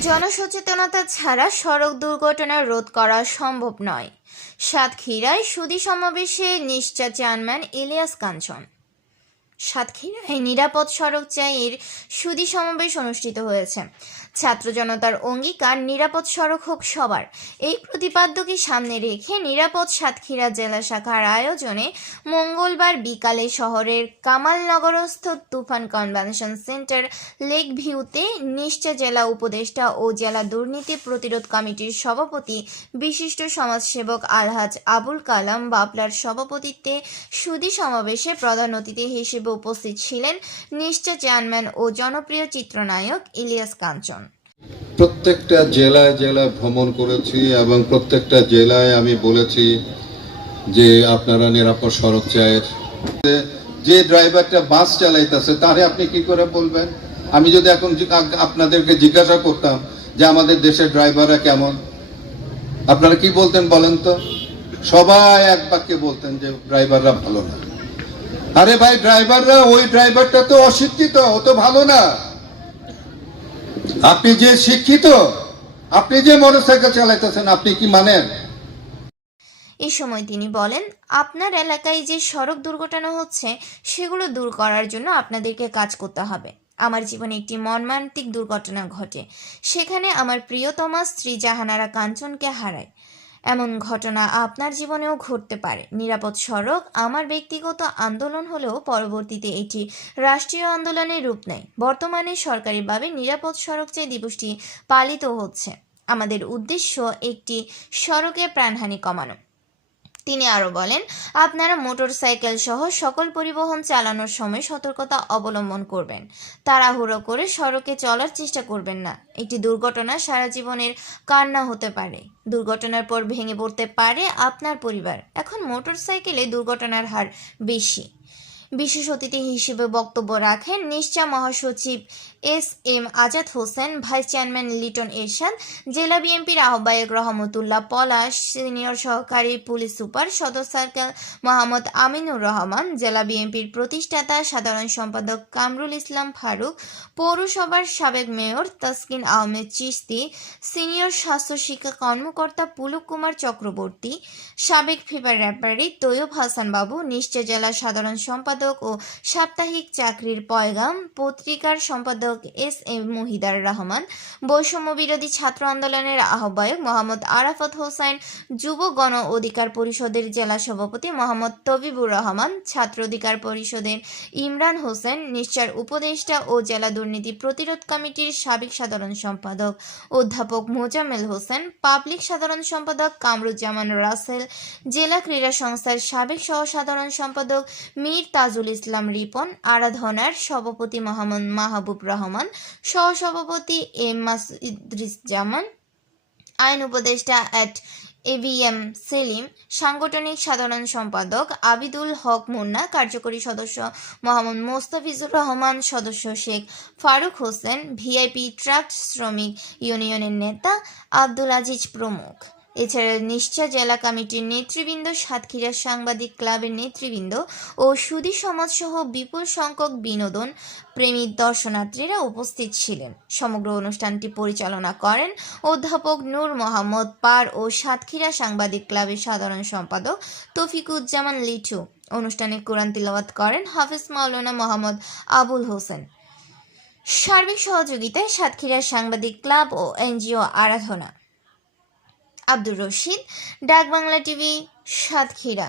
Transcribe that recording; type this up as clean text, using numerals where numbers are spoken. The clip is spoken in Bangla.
জনসচেতনতা ছাড়া সড়ক দুর্ঘটনা রোধ করা সম্ভব নয়। সাতক্ষীরায় সুধী সমাবেশে নিশ্চা চেয়ারম্যান ইলিয়াস কাঞ্চন। সাতক্ষীরায় নিরাপদ সড়ক চাইয়ের সুধী সমাবেশ অনুষ্ঠিত হয়েছে। ছাত্র জনতার অঙ্গীকার নিরাপদ সড়ক হোক সবার, এই প্রতিপাদ্যকে সামনে রেখে নিরাপদ সাতক্ষীরা জেলা শাখার আয়োজনে মঙ্গলবার বিকালে শহরের কামালনগরস্থ তুফান কনভেনশন সেন্টার লেক ভিউতে নিশ্চা জেলা উপদেষ্টা ও জেলা দুর্নীতি প্রতিরোধ কমিটির সভাপতি বিশিষ্ট সমাজসেবক আলহাজ আবুল কালাম বাবলার সভাপতিত্বে সুধী সমাবেশে প্রধান অতিথি হিসেবে উপস্থিত ছিলেন নিশ্চা চেয়ারম্যান ও জনপ্রিয় চিত্রনায়ক ইলিয়াস কাঞ্চন। প্রত্যেকটা জেলায় জেলায় ভ্রমণ করেছি এবং প্রত্যেকটা জেলায় আমি বলেছি যে আপনারা নিরাপদ সড়ক চাই। যে ড্রাইভারটা বাস চালাইতেছে তারে আপনি কি করে বলবেন? আমি যদি এখন আপনাদেরকে জিজ্ঞাসা করতাম যে আমাদের দেশের ড্রাইভাররা কেমন, আপনারা কি বলতেন বলেন তো? সবাই এক বাক্যে বলতেন যে ড্রাইভাররা ভালো না। আরে ভাই, ড্রাইভাররা, ওই ড্রাইভারটা তো অশিক্ষিত, ও তো ভালো না। আপনি যে শিক্ষিত, আপনি যে মোটরসাইকেল চালাইতেছেন, আপনি কি মানেন? এই সময় তিনি বলেন, আপনার এলাকায় যে সড়ক দুর্ঘটনা হচ্ছে সেগুলো দূর করার জন্য আপনাদেরকে কাজ করতে হবে। আমার জীবনে একটি মর্মান্তিক দুর্ঘটনা ঘটে, সেখানে আমার প্রিয়তমা স্ত্রী জাহানারা কাঞ্চনকে হারায়। এমন ঘটনা আপনার জীবনেও ঘটতে পারে। নিরাপদ সড়ক আমার ব্যক্তিগত আন্দোলন হলেও পরবর্তীতে এটি রাষ্ট্রীয় আন্দোলনের রূপ নেয়। বর্তমানে সরকারিভাবে নিরাপদ সড়ক চাই দিবসটি পালিত হচ্ছে। আমাদের উদ্দেশ্য একটি সড়কে প্রাণহানি কমানো। তিনি আরও বলেন, আপনারা মোটরসাইকেল সহ সকল পরিবহন চালানোর সময় সতর্কতা অবলম্বন করবেন। তাড়াহুড়ো করে সড়কে চলার চেষ্টা করবেন না। একটি দুর্ঘটনা সারা জীবনের কান্না হতে পারে। দুর্ঘটনার পর ভেঙে পড়তে পারে আপনার পরিবার। এখন মোটরসাইকেলে দুর্ঘটনার হার বেশি। বিশেষ অতিথি হিসেবে বক্তব্য রাখেন নিশ্চা মহাসচিব S M. Azad Hossain, vice chairman Liton Ershad, জেলা বিএনপির আহ্বায়ক রহমতুল্লাহ পলাশ, সিনিয়র সহকারী পুলিশ সুপার সদর সার্কেল মোহাম্মদ আমিনুর রহমান, জেলা বিএনপির প্রতিষ্ঠাতা সাধারণ সম্পাদক কামরুল ইসলাম ফারুক, পৌরসভার সাবেক মেয়র তাসকিন আহমেদ চিশতি, সিনিয়র স্বাস্থ্য শিক্ষা কর্মকর্তা পুলক কুমার চক্রবর্তী, সাবেক ফিফা রেফারি তৈয়ব হাসান বাবু, নিশ্চা জেলা সাধারণ সম্পাদক ও সাপ্তাহিক চাকরির পয়গাম পত্রিকার সম্পাদক এস.এম. মুহিদার রহমান, বৈষম্য বিরোধী ছাত্র আন্দোলনের আহ্বায়ক মোহাম্মদ আরাফাত হোসেন, যুব গণ অধিকার পরিষদের জেলা সভাপতি মোহাম্মদ তবিবুর রহমান, ছাত্র অধিকার পরিষদের ইমরান হোসেন, নিশ্চার উপদেষ্টা ও জেলা দুর্নীতি প্রতিরোধ কমিটির সাবেক সাধারণ সম্পাদক অধ্যাপক মোজাম্মেল হোসেন, পাবলিক সাধারণ সম্পাদক কামরুজ্জামান রাসেল, জেলা ক্রীড়া সংস্থার সাবেক সহ সাধারণ সম্পাদক মীর তাজুল ইসলাম রিপন, আরাধনার সভাপতি মোহাম্মদ মাহবুব রহমান, সহসভাপতি এম মাসুদুজ্জামান, আইন উপদেষ্টা এ.বি.এম. সেলিম, সাংগঠনিক সাধারণ সম্পাদক আবিদুল হক মুন্না, কার্যকরী সদস্য মোহাম্মদ মোস্তাফিজুর রহমান, সদস্য শেখ ফারুক হোসেন, ভিআইপি ট্রাক শ্রমিক ইউনিয়নের নেতা আব্দুল আজিজ প্রমুখ। এছাড়া নিশ্চা জেলা কমিটির নেতৃবৃন্দ, সাতক্ষীরা সাংবাদিক ক্লাবের নেতৃবৃন্দ ও সুধী সমাজসহ বিপুল সংখ্যক বিনোদন প্রেমী দর্শনার্থীরা উপস্থিত ছিলেন। সমগ্র অনুষ্ঠানটি পরিচালনা করেন অধ্যাপক নূর মোহাম্মদ পার ও সাতক্ষীরা সাংবাদিক ক্লাবের সাধারণ সম্পাদক তৌফিকুজ্জামান লিটু। অনুষ্ঠানে কোরআন তিলাওয়াত করেন হাফেজ মাওলানা মোহাম্মদ আবুল হোসেন। সার্বিক সহযোগিতায় সাতক্ষীরা সাংবাদিক ক্লাব ও এনজিও আরাধনা। আব্দুর রশিদ, ডাক বাংলা টিভি, সাতক্ষীরা।